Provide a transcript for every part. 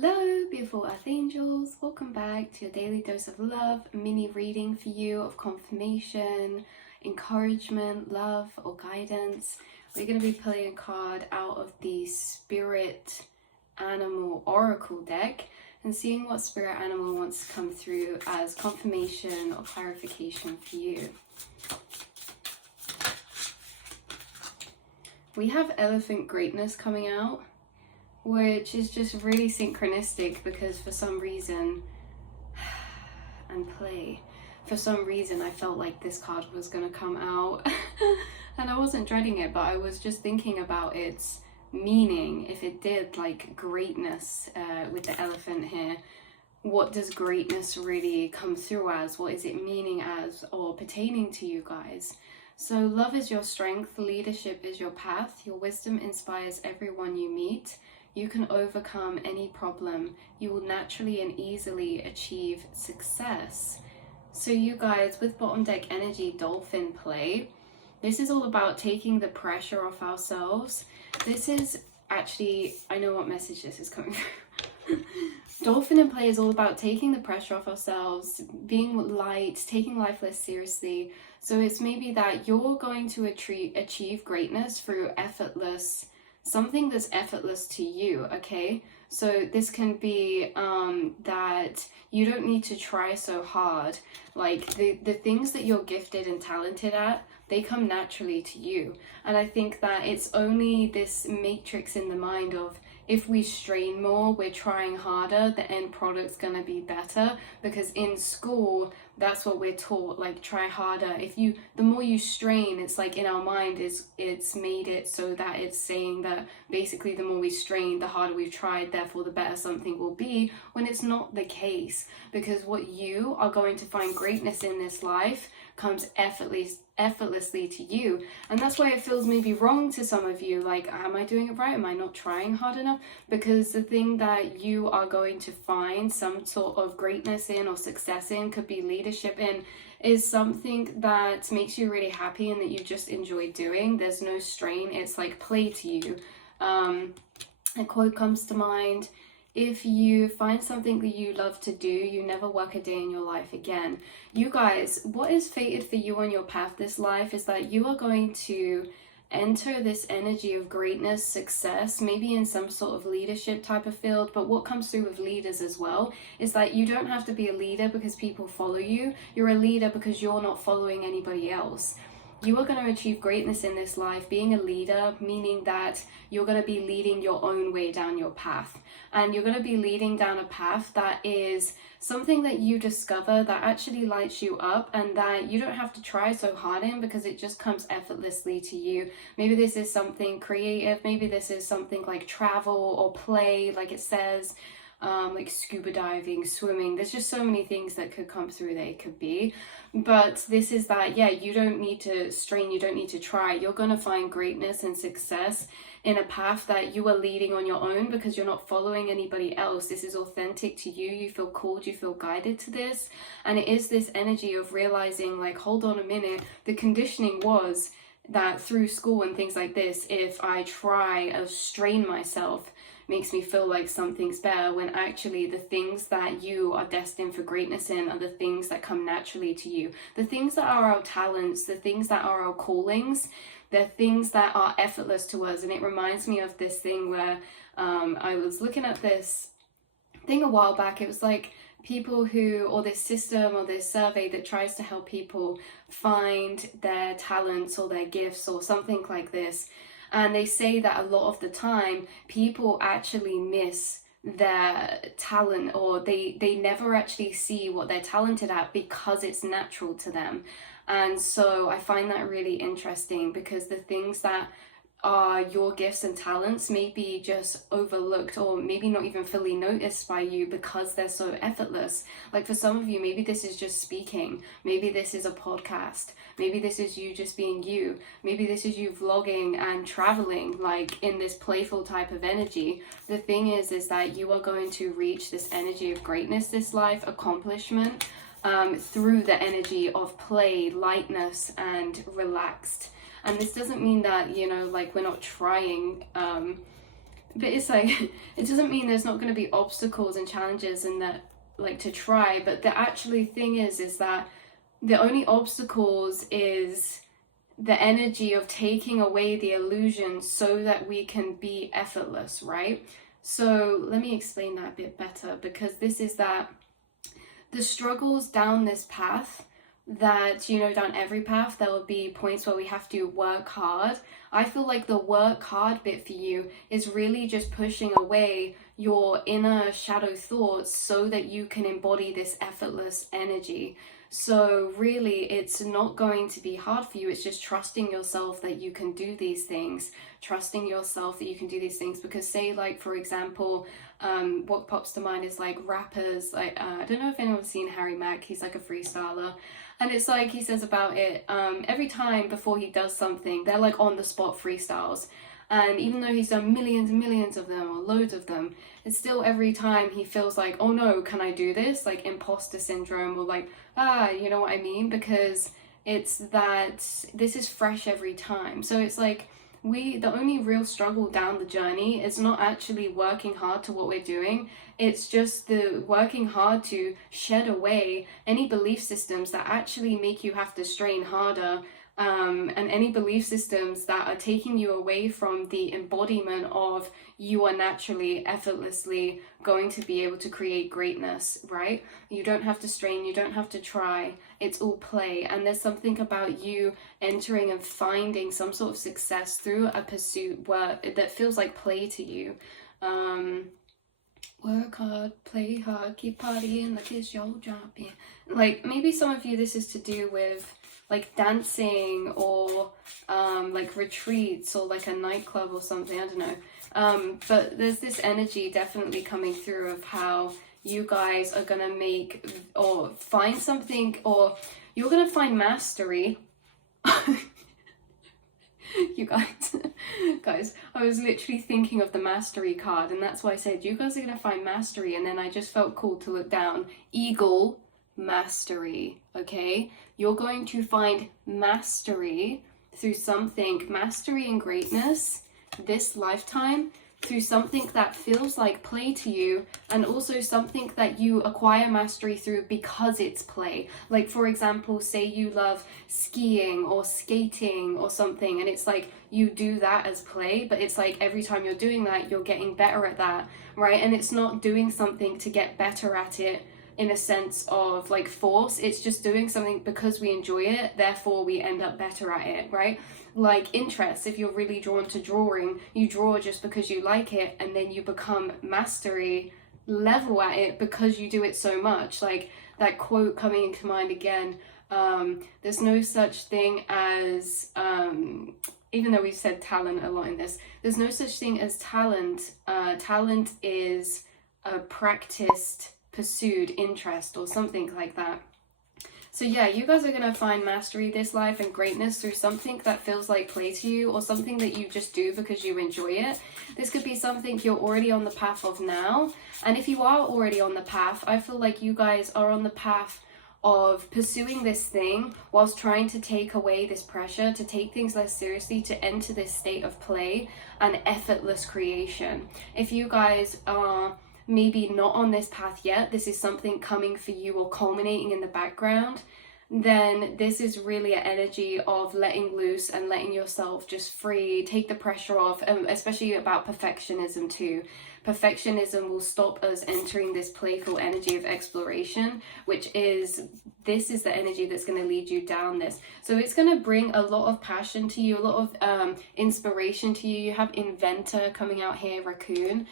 Hello, beautiful earth angels. Welcome back to your daily dose of love, mini reading for you of confirmation, encouragement, love, or guidance. We're going to be pulling a card out of the Spirit Animal Oracle deck and seeing what Spirit Animal wants to come through as confirmation or clarification for you. We have Elephant Greatness coming out, which is just really synchronistic because for some reason, for some reason I felt like this card was going to come out and I wasn't dreading it, but I was just thinking about its meaning. If it did, like greatness with the elephant here, what does greatness really come through as? What is it meaning as or pertaining to you guys? So love is your strength, leadership is your path, your wisdom inspires everyone you meet. You can overcome any problem. You will naturally and easily achieve success. So you guys, with bottom deck energy, Dolphin play, this is all about taking the pressure off ourselves. This is actually, I know what message this is coming from. Dolphin in play is all about taking the pressure off ourselves, being light, taking life less seriously. So it's maybe that you're going to achieve greatness through something that's effortless to you, okay? So this can be that you don't need to try so hard. Like the things that you're gifted and talented at, they come naturally to you. And I think that it's only this matrix in the mind of, if we strain more, we're trying harder, the end product's gonna be better. Because in school, that's what we're taught, like try harder. The more you strain, it's like in our mind, it's made it so that it's saying that basically the more we strain, the harder we've tried, therefore the better something will be, when it's not the case. Because what you are going to find greatness in this life comes effortlessly to you. And that's why it feels maybe wrong to some of you, like, am I doing it right? Am I not trying hard enough? Because the thing that you are going to find some sort of greatness in or success in, could be leadership in, is something that makes you really happy and that you just enjoy doing. There's no strain, it's like play to you. A quote comes to mind: if you find something that you love to do, you never work a day in your life again. You guys, what is fated for you on your path this life is that you are going to enter this energy of greatness, success, maybe in some sort of leadership type of field. But what comes through with leaders as well is that you don't have to be a leader because people follow you. You're a leader because you're not following anybody else. You are going to achieve greatness in this life being a leader, meaning that you're going to be leading your own way down your path. And you're going to be leading down a path that is something that you discover that actually lights you up and that you don't have to try so hard in, because it just comes effortlessly to you. Maybe this is something creative, maybe this is something like travel or play, like it says, like scuba diving, swimming. There's just so many things that could come through that it could be. But this is that, yeah, you don't need to strain, you don't need to try. You're going to find greatness and success in a path that you are leading on your own, because you're not following anybody else. This is authentic to you. You feel called, you feel guided to this. And it is this energy of realizing, like, hold on a minute, the conditioning was that through school and things like this, if I try or strain myself, makes me feel like something's better, when actually the things that you are destined for greatness in are the things that come naturally to you. The things that are our talents, the things that are our callings, they're things that are effortless to us. And it reminds me of this thing where I was looking at this thing a while back. It was like people who, or this system or this survey that tries to help people find their talents or their gifts or something like this. And they say that a lot of the time people actually miss their talent, or they never actually see what they're talented at because it's natural to them. And so I find that really interesting, because the things that are your gifts and talents may be just overlooked, or maybe not even fully noticed by you because they're so effortless. Like for some of you, maybe this is just speaking, maybe this is a podcast, maybe this is you just being you, maybe this is you vlogging and traveling, like in this playful type of energy. The thing is that you are going to reach this energy of greatness, this life, accomplishment, through the energy of play, lightness, and relaxed. And this doesn't mean that, you know, like we're not trying but it's like, it doesn't mean there's not going to be obstacles and challenges and that, like, to try, but the actually thing is that the only obstacles is the energy of taking away the illusion so that we can be effortless, right? So let me explain that a bit better, because this is that the struggles down this path, that, you know, down every path there will be points where we have to work hard. I feel like the work hard bit for you is really just pushing away your inner shadow thoughts so that you can embody this effortless energy. So really, it's not going to be hard for you. It's just trusting yourself that you can do these things, trusting yourself that you can do these things. Because say, like, for example, what pops to mind is like rappers, like, I don't know if anyone's seen Harry Mack, he's like a freestyler. And it's like, he says about it, every time before he does something, they're like on the spot freestyles. And even though he's done millions and millions of them, or loads of them, it's still every time he feels like, oh no, can I do this? Like imposter syndrome, or like, you know what I mean? Because it's that this is fresh every time. So it's like, the only real struggle down the journey is not actually working hard to what we're doing. It's just the working hard to shed away any belief systems that actually make you have to strain harder, and any belief systems that are taking you away from the embodiment of you are naturally, effortlessly going to be able to create greatness, right? You don't have to strain, you don't have to try, it's all play. And there's something about you entering and finding some sort of success through a pursuit that feels like play to you. Work hard, play hard, keep partying like it's your job, yeah. Like, maybe some of you, this is to do with like dancing, or like retreats, or like a nightclub or something, I don't know. But there's this energy definitely coming through of how you guys are gonna make or find something, or you're gonna find mastery. You guys, I was literally thinking of the mastery card, and that's why I said you guys are gonna find mastery, and then I just felt cool to look down. Eagle, mastery, okay? You're going to find mastery through something, mastery and greatness this lifetime, through something that feels like play to you, and also something that you acquire mastery through because it's play. Like, for example, say you love skiing or skating or something, and it's like you do that as play, but it's like every time you're doing that, you're getting better at that, right? And it's not doing something to get better at it in a sense of like force, it's just doing something because we enjoy it, therefore we end up better at it, right? Like interest, if you're really drawn to drawing, you draw just because you like it, and then you become mastery level at it because you do it so much. Like that quote coming into mind again, there's no such thing as, even though we've said talent a lot in this, there's no such thing as talent. Talent is a practiced, pursued interest, or something like that. So yeah, you guys are going to find mastery this life and greatness through something that feels like play to you, or something that you just do because you enjoy it. This could be something you're already on the path of now. And if you are already on the path, I feel like you guys are on the path of pursuing this thing whilst trying to take away this pressure, to take things less seriously, to enter this state of play and effortless creation. If you guys are maybe not on this path yet, this is something coming for you or culminating in the background, then this is really an energy of letting loose and letting yourself just free, take the pressure off, especially about perfectionism too. Perfectionism will stop us entering this playful energy of exploration, this is the energy that's going to lead you down this. So it's going to bring a lot of passion to you, a lot of inspiration to you. You have inventor coming out here, raccoon.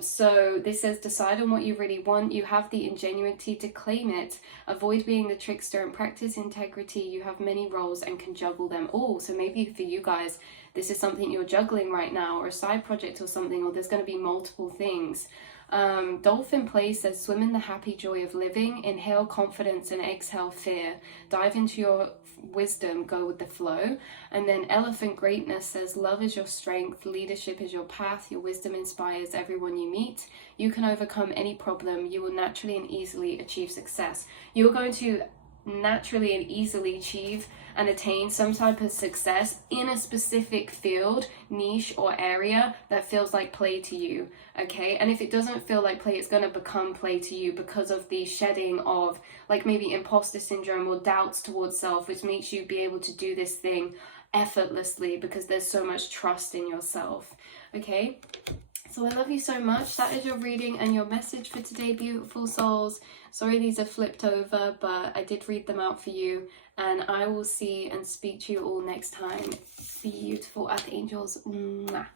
So this says, decide on what you really want. You have the ingenuity to claim it. Avoid being the trickster and practice integrity. You have many roles and can juggle them all. So maybe for you guys, this is something you're juggling right now, or a side project or something, or there's going to be multiple things. Dolphin Play says, swim in the happy joy of living. Inhale confidence and exhale fear. Dive into your wisdom, go with the flow. And then Elephant Greatness says, love is your strength, leadership is your path, your wisdom inspires everyone you meet. You can overcome any problem. You will naturally and easily achieve success. You're going to naturally and easily achieve and attain some type of success in a specific field, niche, or area that feels like play to you, okay? And if it doesn't feel like play, it's going to become play to you because of the shedding of like maybe imposter syndrome or doubts towards self, which makes you be able to do this thing effortlessly because there's so much trust in yourself, okay? So I love you so much. That is your reading and your message for today, beautiful souls. Sorry these are flipped over, but I did read them out for you. And I will see and speak to you all next time. Beautiful Earth Angels. Mwah.